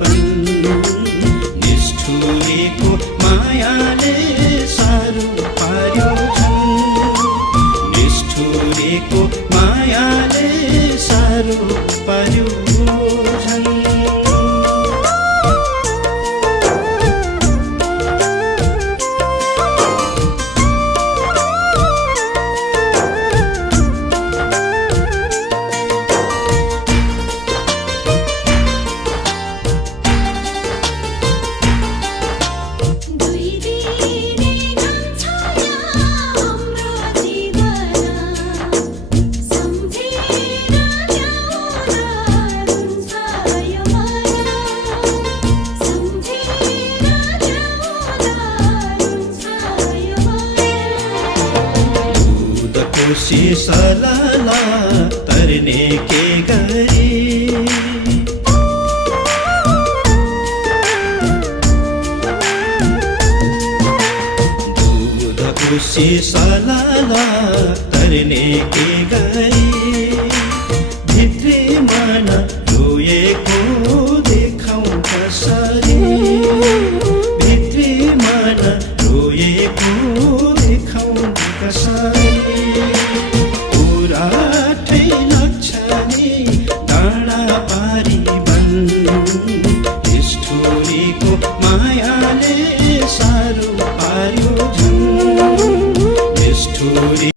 बन निष्ठुरीको मायाले साह्रो पार्यो झन् निष्ठुरीको मायाले साह्रो पार्यो झन् शीशलाला तरने के गरी दूधको शीशलाला तरने के गरी भित्री मन रोएको देखाउँ कसरी भित्री मन रोएको देखाउँ कसरी डाँडा पारी बन निष्ठुरी